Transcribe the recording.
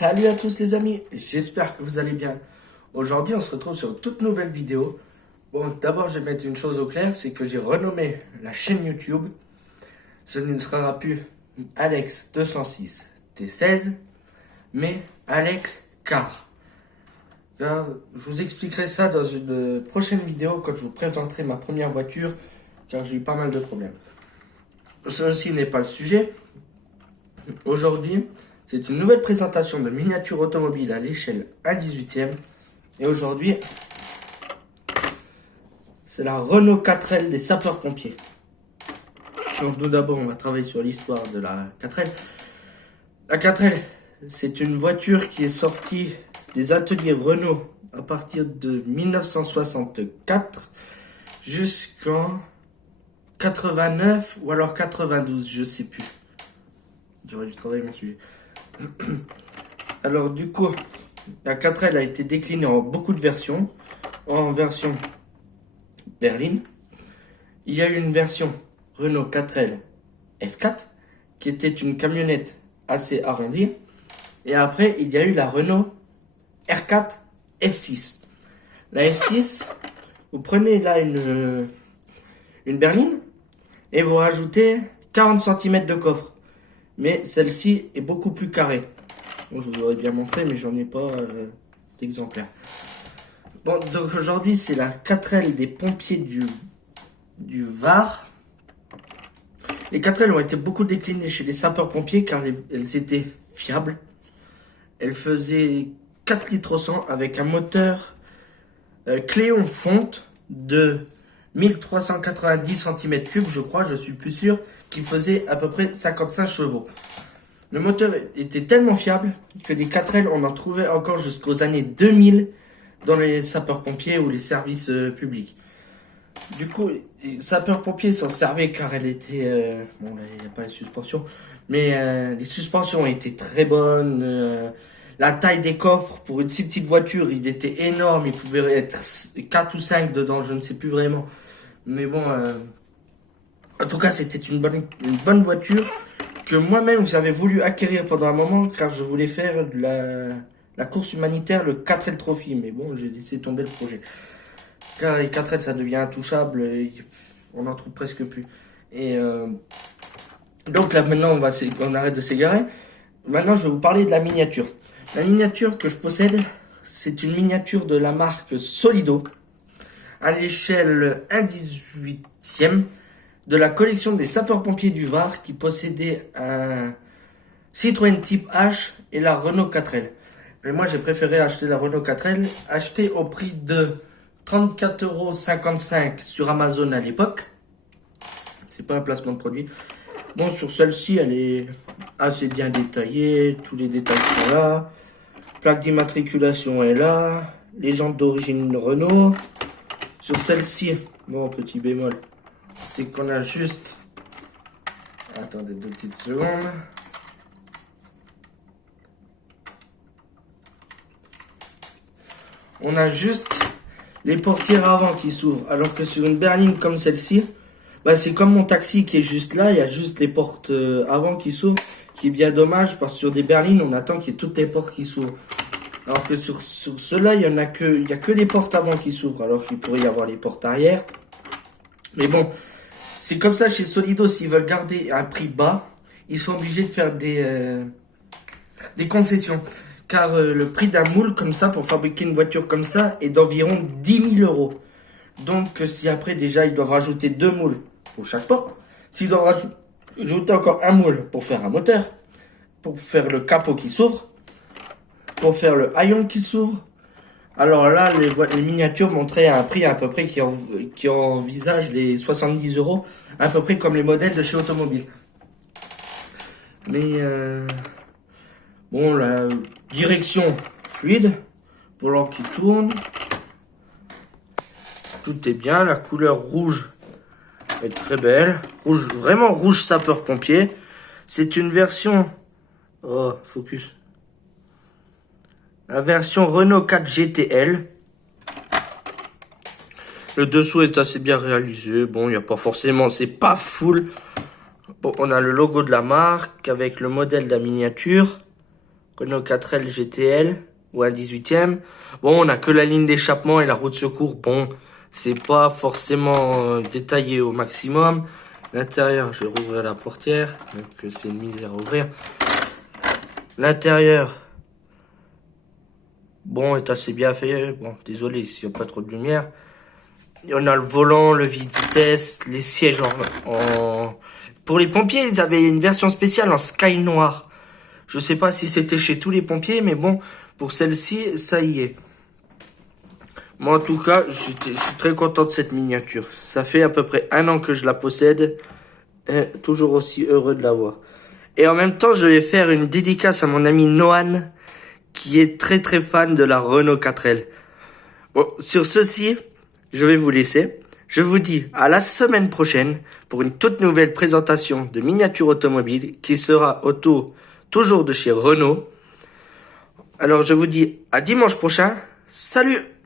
Salut à tous les amis, j'espère que vous allez bien. Aujourd'hui on se retrouve sur une toute nouvelle vidéo. Bon, d'abord je vais mettre une chose au clair, c'est que j'ai renommé la chaîne YouTube. Ce ne sera plus Alex 206 T16, mais Alex Car. Car je vous expliquerai ça dans une prochaine vidéo quand je vous présenterai ma première voiture, car j'ai eu pas mal de problèmes. Ceci n'est pas le sujet. Aujourd'hui, c'est une nouvelle présentation de miniature automobile à l'échelle 1/18e. Et aujourd'hui, c'est la Renault 4L des sapeurs-pompiers. Donc tout d'abord, on va travailler sur l'histoire de la 4L. La 4L, c'est une voiture qui est sortie des ateliers Renault à partir de 1964 jusqu'en 89 ou alors 92, je sais plus. J'aurais dû travailler mon sujet. Alors du coup, la 4L a été déclinée en beaucoup de versions. En version berline. Il y a eu une version Renault 4L F4, qui était une camionnette assez arrondie. Et après, il y a eu la Renault R4 F6. La F6, vous prenez là une berline et vous rajoutez 40 cm de coffre. Mais celle-ci est beaucoup plus carrée. Bon, je vous aurais bien montré, mais j'en ai pas d'exemplaire. Bon, donc aujourd'hui, c'est la 4L des pompiers du Var. Les 4L ont été beaucoup déclinées chez les sapeurs-pompiers car elles étaient fiables. Elles faisaient 4 litres au 100 avec un moteur Cléon fonte de 1390 cm3, je crois, je suis plus sûr, qui faisait à peu près 55 chevaux. Le moteur était tellement fiable que des 4L, on en trouvait encore jusqu'aux années 2000 dans les sapeurs-pompiers ou les services publics. Du coup, les sapeurs-pompiers s'en servaient car elle était... bon, là, il n'y a pas les suspensions, mais les suspensions étaient très bonnes. La taille des coffres pour une si petite voiture, il était énorme. Il pouvait être 4 ou 5 dedans, je ne sais plus vraiment. Mais bon, en tout cas, c'était une bonne voiture que moi-même j'avais voulu acquérir pendant un moment car je voulais faire de la course humanitaire, le 4L Trophy. Mais bon, j'ai laissé tomber le projet. Car les 4L, ça devient intouchable. On n'en trouve presque plus. Et donc là, maintenant, on arrête de s'égarer. Maintenant, je vais vous parler de la miniature. La miniature que je possède, c'est une miniature de la marque Solido, à l'échelle 1/18e, de la collection des sapeurs-pompiers du Var, qui possédait un Citroën Type H et la Renault 4L. Mais moi, j'ai préféré acheter la Renault 4L, achetée au prix de 34,55 € sur Amazon à l'époque. C'est pas un placement de produit. Bon, sur celle-ci, elle est assez bien détaillée. Tous les détails sont là. Plaque d'immatriculation est là. Les jantes d'origine Renault. Sur celle-ci, bon, petit bémol, c'est qu'on a juste... Attendez 2 petites secondes. On a juste les portières avant qui s'ouvrent. Alors que sur une berline comme celle-ci, bah c'est comme mon taxi qui est juste là. Il y a juste les portes avant qui s'ouvrent. Qui est bien dommage parce que sur des berlines, on attend qu'il y ait toutes les portes qui s'ouvrent. Alors que sur ceux-là, il y a que les portes avant qui s'ouvrent. Alors qu'il pourrait y avoir les portes arrière. Mais bon, c'est comme ça chez Solido. S'ils veulent garder un prix bas, ils sont obligés de faire des concessions. Car le prix d'un moule comme ça, pour fabriquer une voiture comme ça, est d'environ 10 000 €. Donc si après déjà ils doivent rajouter 2 moules pour chaque porte, s'ils doivent rajouter encore un moule pour faire un moteur, pour faire le capot qui s'ouvre, pour faire le haillon qui s'ouvre, alors là les miniatures montraient un prix à peu près qui envisage les 70 €, à peu près comme les modèles de chez Automobile. Mais bon, la direction fluide, volant qui tourne, tout est bien. La couleur rouge est très belle, rouge, vraiment rouge sapeur-pompier. C'est une version, oh focus, la version Renault 4 GTL. Le dessous est assez bien réalisé. Bon, il n'y a pas forcément, c'est pas full. Bon, on a le logo de la marque avec le modèle de la miniature. Renault 4L GTL ou un 18e. Bon, on a que la ligne d'échappement et la roue de secours. Bon, c'est pas forcément détaillé au maximum. L'intérieur, je vais rouvrir la portière, donc c'est une misère à ouvrir. L'intérieur, bon, est assez bien fait. Bon, désolé s'il n'y a pas trop de lumière. Et on a le volant, le vide-vitesse, les sièges Pour les pompiers, ils avaient une version spéciale en sky noir. Je sais pas si c'était chez tous les pompiers, mais bon, pour celle-ci, ça y est. Moi, en tout cas, je suis très content de cette miniature. Ça fait à peu près 1 an que je la possède. Et toujours aussi heureux de l'avoir. Et en même temps, je vais faire une dédicace à mon ami Noan, qui est très très fan de la Renault 4L. Bon, sur ceci, je vais vous laisser. Je vous dis à la semaine prochaine pour une toute nouvelle présentation de miniature automobile qui sera toujours de chez Renault. Alors je vous dis à dimanche prochain. Salut!